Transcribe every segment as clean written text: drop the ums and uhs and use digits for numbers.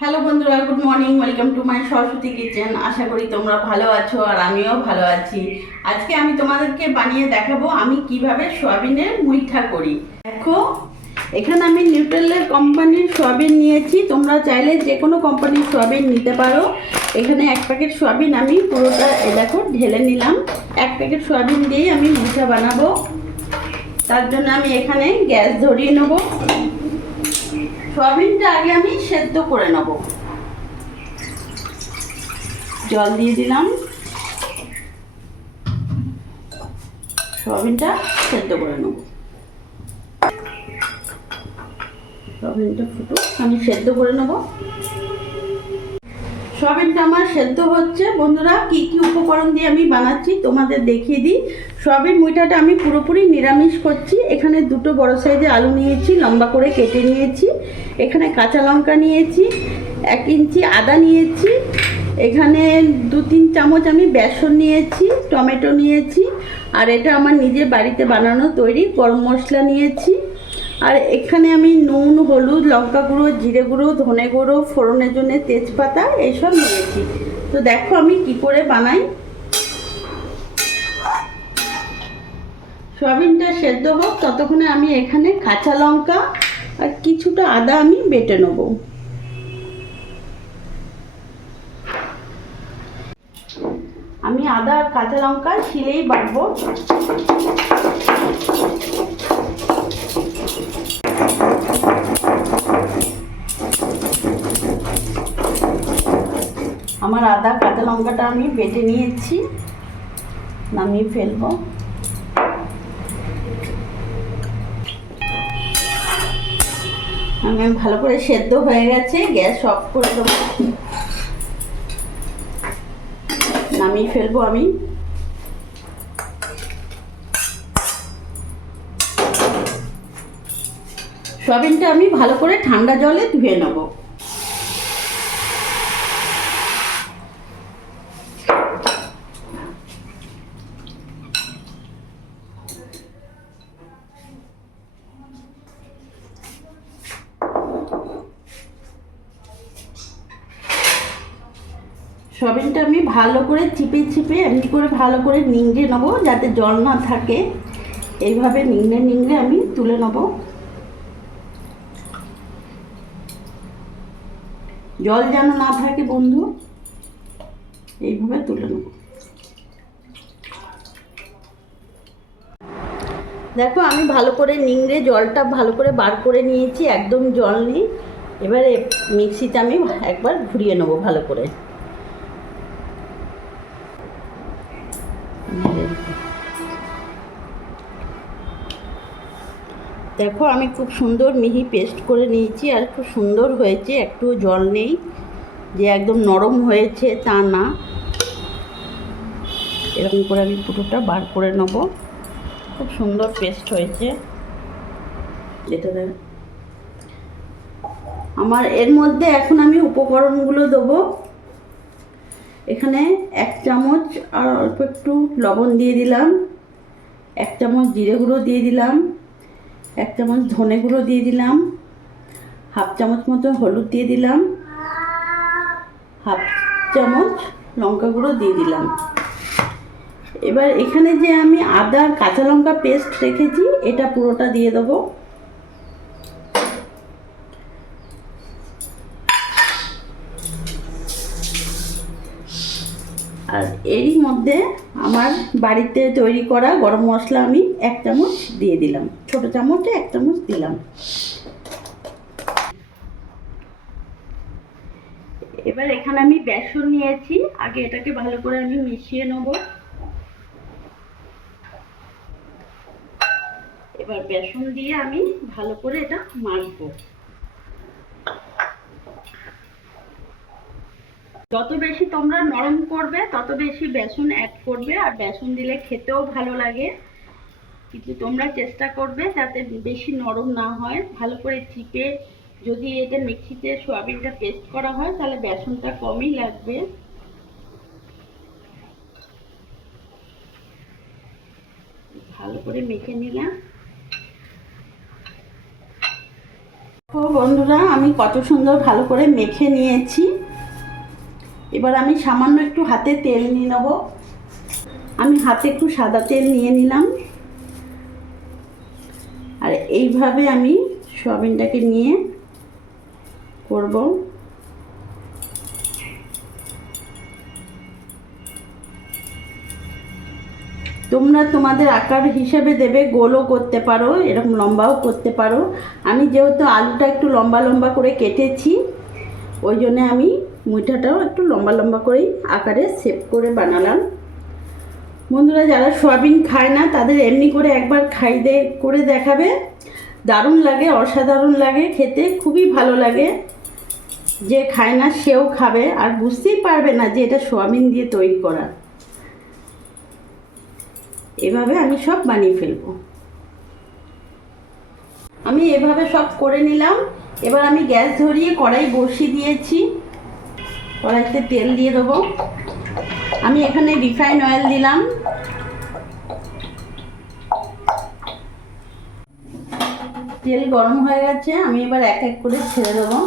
Hello বন্ধুরা, good morning. Welcome to my Saraswati kitchen. আশা করি তোমরা ভালো আছো আর আমিও ভালো আছি। আজকে আমি তোমাদেরকে বানিয়ে দেখাবো আমি কিভাবে সয়াবিনের মুইঠা করি। দেখো, এখানে আমি নিউট্রেলের কোম্পানির সয়াবিন নিয়েছি। তোমরা চাইলে যে কোনো কোম্পানির সয়াবিন নিতে পারো। এখানে এক প্যাকেট সয়াবিন আমি পুরোটা দেখো ঢেলে নিলাম। এক প্যাকেট সয়াবিন দিয়েই আমি মুইঠা বানাবো। তার জন্য আমি এখানে গ্যাস ধরিয়ে নেবো। সয়াবিনটা আগে আমি সেদ্ধ করে নেব। জল দিয়ে দিলাম, সয়াবিনটা সেদ্ধ করে নেব। সয়াবিনটা ফুটুক, আমি সেদ্ধ করে নেব। সয়াবিনটা আমার সেদ্ধ হচ্ছে। বন্ধুরা, কি কি উপকরণ দিয়ে আমি বানাচ্ছি তোমাদের দেখিয়ে দিই। সয়াবিন মুইঠাটা আমি পুরোপুরি নিরামিষ করছি। এখানে দুটো বড় সাইজের আলু নিয়েছি, লম্বা করে কেটে নিয়েছি। এখানে কাঁচা লঙ্কা নিয়েছি, 1 ইঞ্চি আদা নিয়েছি। এখানে 2-3 চামচ আমি বেসন নিয়েছি, টমেটো নিয়েছি। আর এটা আমার নিজের বাড়িতে বানানো তৈরি গরম মশলা নিয়েছি। আর এখানে আমি নুন, হলুদ, লঙ্কা গুঁড়ো, জিরে গুঁড়ো, ধনে গুঁড়ো, ফোড়নের জন্য তেজপাতা এইসব নিয়েছি। তো দেখো আমি কি করে বানাই। সয়াবিনটা সেদ্ধ হোক ততক্ষণে আমি এখানে কাঁচা লঙ্কা আর কিছুটা আদা আমি বেটে নেব। আমি আদা আর কাঁচা লঙ্কা শিলেই বাটবো। আমার আদা কাঁচা লঙ্কাটা আমি বেটে নিয়েছি, নামিয়ে ফেলবো। আমি ভালো করে সেদ্ধ হয়ে গেছে, গ্যাস অফ করে দেবো, নামিয়ে ফেলবো আমি। সয়াবিনটা আমি ভালো করে ঠান্ডা জলে ধুয়ে নেব। সয়াবিনটা আমি ভালো করে চিপে চিপে এমনি করে ভালো করে নিংড়ে নেবো, যাতে জল না থাকে। এইভাবে নিংড়ে নিংড়ে আমি তুলে নেব। জল যেন না থাকে বন্ধু, এইভাবে তুলে নেব। দেখো, আমি ভালো করে নিংড়ে জলটা ভালো করে বার করে নিয়েছি, একদম জল নেই। এবারে মিক্সিতে আমি একবার ঘুরিয়ে নেবো ভালো করে। দেখো, আমি খুব সুন্দর মিহি পেস্ট করে নিয়েছি আর খুব সুন্দর হয়েছে। একটু জল নেই, যে একদম নরম হয়েছে তা না। এরকম করে আমি পুরোটা বার করে নেব। খুব সুন্দর পেস্ট হয়েছে যেটা। আমার এর মধ্যে এখন আমি উপকরণগুলো দেবো। এখানে 1 চামচ আর অল্প একটু লবণ দিয়ে দিলাম, 1 চামচ জিরে গুঁড়ো দিয়ে দিলাম, 1 চামচ ধনে গুঁড়ো দিয়ে দিলাম, 1/2 চামচ মতো হলুদ দিয়ে দিলাম, 1/2 চামচ লঙ্কা গুঁড়ো দিয়ে দিলাম। এবার এখানে যে আমি আদা আর কাঁচা লঙ্কা পেস্ট রেখেছি এটা পুরোটা দিয়ে দেবো। আর এরই মধ্যে আমার বাড়িতে তৈরি করা গরম মশলা আমি 1 চামচ দিয়ে দিলাম, ছোট চামচে 1 চামচ দিলাম। এবার এখানে আমি বেসন নিয়েছি, আগে এটাকে ভালো করে আমি মিশিয়ে নেব। এবার বেসন দিয়ে আমি ভালো করে এটা মাখবো। যত বেশি তোমরা নরম করবে তত বেশি বেসন অ্যাড করবে, আর বেসন দিলে খেতেও ভালো লাগে। কিন্তু তোমরা চেষ্টা করবে যাতে বেশি নরম না হয়। ভালো করে চিপে যদি এটা মিক্সিতে সয়াবিনটা পেস্ট করা হয় তাহলে বেসনটা কমই লাগবে। ভালো করে মেখে নিলাম। ও বন্ধুরা, আমি কত সুন্দর ভালো করে মেখে নিয়েছি। এবার আমি সামান্য একটু হাতে তেল নিয়ে নেব। আমি হাতে একটু সাদা তেল নিয়ে নিলাম, আর এইভাবে আমি সয়াবিনটাকে নিয়ে করব। তোমরা তোমাদের আকার হিসেবে দেবে, গোলও করতে পারো, এরকম লম্বাও করতে পারো। আমি যেহেতু আলুটা একটু লম্বা লম্বা করে কেটেছি, ওই জন্যে আমি মুইঠাটাও একটু লম্বা লম্বা করেই আকারে শেপ করে বানালাম। বন্ধুরা, যারা সয়াবিন খায় না তাদের এমনি করে একবার করে দেখাবে। দারুণ লাগে, অসাধারণ লাগে খেতে, খুবই ভালো লাগে। যে খায় না সেও খাবে, আর বুঝতেই পারবে না যে এটা সয়াবিন দিয়ে তৈরি করা। এভাবে আমি সব বানিয়ে ফেলবো। আমি এভাবে সব করে নিলাম। এবার আমি গ্যাস ধরিয়ে কড়াই বসিয়ে দিয়েছি। কড়াইতে তেল দিয়ে দেবো। আমি এখানে রিফাইন অয়েল দিলাম। তেল গরম হয়ে গেছে, আমি এবার এক এক করে ছেড়ে দেবো।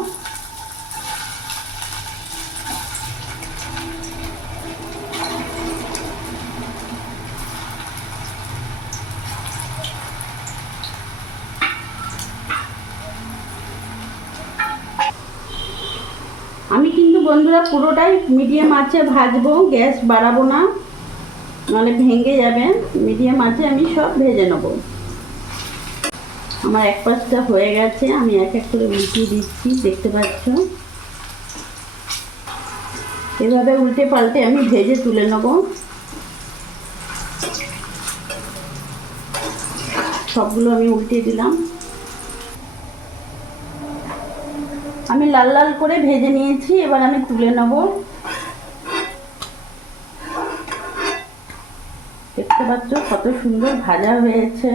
আমি কিন্তু বন্ধুরা পুরোটাই মিডিয়াম আঁচে ভাজবো, গ্যাস বাড়াবো না, নাহলে ভেঙে যাবে। মিডিয়াম আঁচে আমি সব ভেজে নেব। আমার এক পাশটা হয়ে গেছে, আমি এক এক করে উল্টিয়ে দিচ্ছি, দেখতে পাচ্ছ। এভাবে উল্টে পাল্টে আমি ভেজে তুলে নেব। সবগুলো আমি উল্টিয়ে দিলাম। আমি লাল লাল করে ভেজে নিয়েছি, এবার আমি তুলে নেব। দেখতে পাচ্ছ কত সুন্দর ভাজা হয়েছে।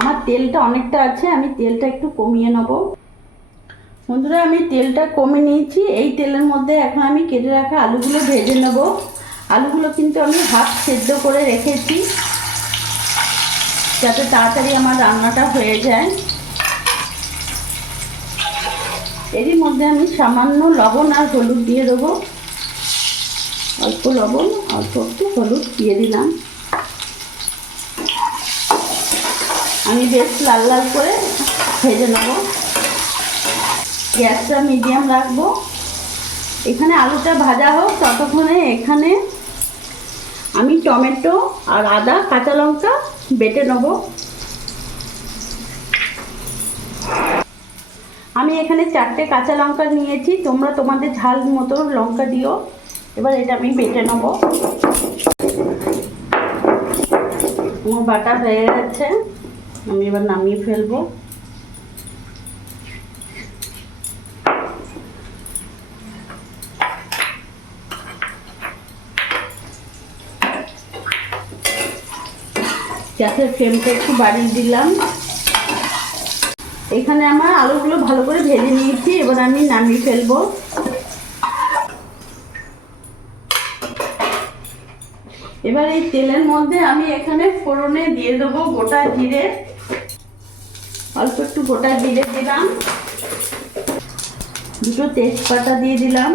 আমার তেলটা অনেকটা আছে, আমি তেলটা একটু কমিয়ে নেব। বন্ধুরা, আমি তেলটা কমে নিয়েছি। এই তেলের মধ্যে এখন আমি কেটে রাখা আলুগুলো ভেজে নেব। আলুগুলো কিন্তু আমি হাফ সেদ্ধ করে রেখেছি, যাতে তাড়াতাড়ি আমার রান্নাটা হয়ে যায়। এরই মধ্যে আমি সামান্য লবণ আর হলুদ দিয়ে দেবো। অল্প লবণ, অল্প একটু হলুদ দিয়ে দিলাম। আমি বেশ লাল লাল করে ভেজে নেব। গ্যাসটা মিডিয়াম রাখবো। এখানে আলুটা ভাজা হোক, ততক্ষণে এখানে আমি টমেটো আর আদা কাঁচা লঙ্কা বেটে নেব। আমি এখানে 4টে কাঁচা লঙ্কা নিয়েছি, তোমরা তোমাদের ঝাল মতো লঙ্কা দিও। এবার এটা আমি বেটে নেব। আমার বাটা হয়ে গেছে, আমি এবার নামিয়ে ফেলবো। গ্যাসের ফ্লেমটা একটু বাড়িয়ে দিলাম। এখানে আমার আলুগুলো ভালো করে ভেজে নিয়েছি, এবার আমি নামিয়ে ফেলবো। এবার এই তেলের মধ্যে আমি এখানে ফোড়নে দিয়ে দেবো গোটা জিরে। অল্প একটু গোটা জিরে দিলাম, দুটো তেজপাতা দিয়ে দিলাম,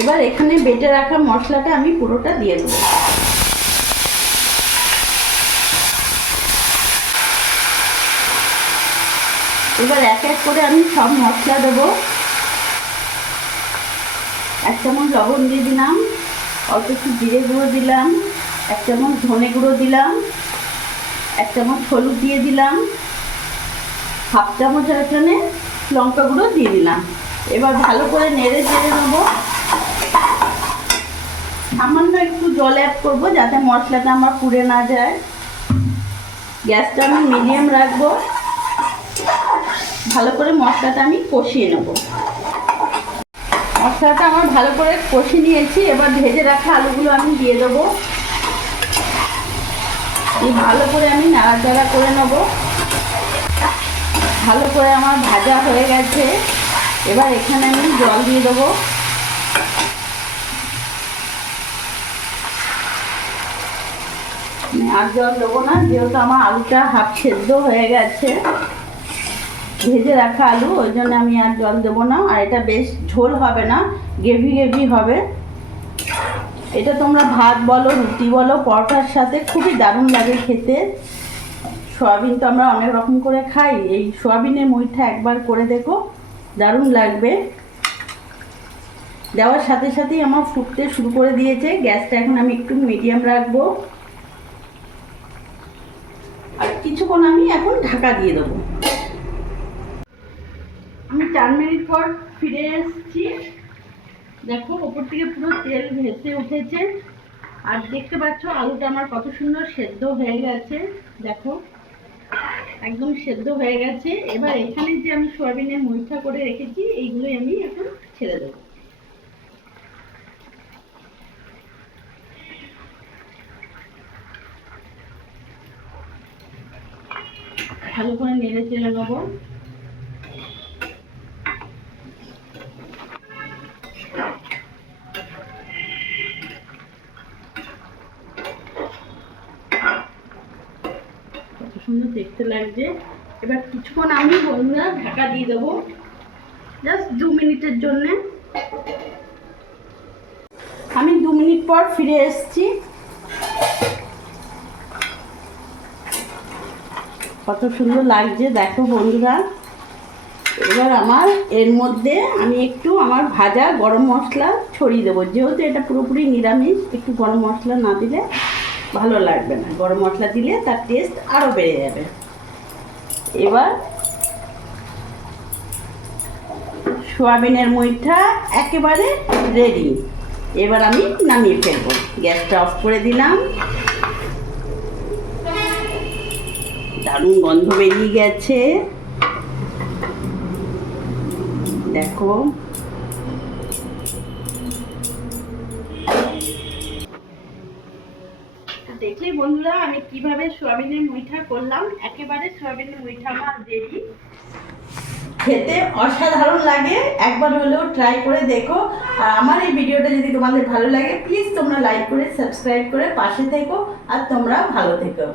এবার এখানে বেটে রাখা মশলাটা আমি পুরোটা দিয়ে দেবো। এবার এক এক করে আমি সব মশলা দেবো। 1 চামচ লবণ দিয়ে দিলাম, অল্প একটু জিরে গুঁড়ো দিলাম, 1 চামচ ধনে গুঁড়ো দিলাম, 1 চামচ হলুদ দিয়ে দিলাম, হাফ চামচ এখানে লঙ্কা গুঁড়ো দিয়ে দিলাম। এবার ভালো করে নেড়ে চেড়ে নেবো। সামান্য একটু জল অ্যাড করবো, যাতে মশলাটা আমার পুড়ে না যায়। গ্যাসটা আমি মিডিয়াম রাখবো। ভালো করে মশলাটা আমি কষিয়ে নেব। মশলাটা আমার ভালো করে কষিয়ে নিয়েছি, এবার ভেজে রাখা আলুগুলো আমি দিয়ে দেবো। ভালো করে আমি নাড়াচাড়া করে নেব। ভালো করে আমার ভাজা হয়ে গেছে, এবার এখানে আমি জল দিয়ে দেবো। আমি আর জল দেবো না, যেহেতু আমার আলুটা হাফ সেদ্ধ হয়ে গেছে, ভেজে রাখা আলু, ওই জন্য আমি আর জল দেবো না। আর এটা বেশ ঝোল হবে না, গ্রেভি গ্রেভি হবে। এটা তোমরা ভাত বলো, রুটি বলো, পরোটার সাথে খুবই দারুণ লাগে খেতে। সয়াবিন তো আমরা অনেক রকম করে খাই, এই সয়াবিনের মুইঠা একবার করে দেখো, দারুণ লাগবে। দেওয়ার সাথে সাথেই আমার ফুটতে শুরু করে দিয়েছে। গ্যাসটা এখন আমি একটু মিডিয়াম রাখবো, আর কিছুক্ষণ আমি এখন ঢাকা দিয়ে দেবো। আমি 4 মিনিট পর ফিরে এসেছি। দেখো ওপর থেকে পুরো তেল ভেসে উঠেছে, আর দেখতে পাচ্ছ আলুটা আমার কত সুন্দর সেদ্ধ হয়ে গেছে। দেখো একদম সেদ্ধ হয়ে গেছে। এবার এখানে যে আমি সয়াবিনের মুইঠা করে রেখেছি, এইগুলোই আমি এখন ছেড়ে দেবো। ভালো করে নেড়ে চেড়ে নেবো। কত সুন্দর দেখতে লাগছে। এবার কিছুক্ষণ আমি বন্ধুরা ঢাকা দিয়ে দেবো, জাস্ট 2 মিনিটের জন্যে। আমি 2 মিনিট পর ফিরে এসেছি। কত সুন্দর লাগছে দেখো বন্ধুরা। এবার আমার এর মধ্যে আমি একটু আমার ভাজা গরম মশলা ছড়িয়ে দেবো। যেহেতু এটা পুরোপুরি নিরামিষ, একটু গরম মশলা না দিলে ভালো লাগবে না, গরম মশলা দিলে তার টেস্ট আরও বেড়ে যাবে। এবার সয়াবিনের মুইঠা একেবারে রেডি। এবার আমি নামিয়ে ফেলবো, গ্যাসটা অফ করে দিলাম। দারুণ গন্ধ বেরিয়ে গেছে দেখো। দেখলে বন্ধুরা আমি কিভাবে সয়াবিনের মুইঠা করলাম, একেবারে সয়াবিনের মুইঠা আমার রেডি। খেতে অসাধারণ লাগে, একবার হলেও ট্রাই করে দেখো। আর আমার এই ভিডিওটা যদি তোমাদের ভালো লাগে, প্লিজ তোমরা লাইক করে সাবস্ক্রাইব করে পাশে থেকো, আর তোমরা ভালো থেকো।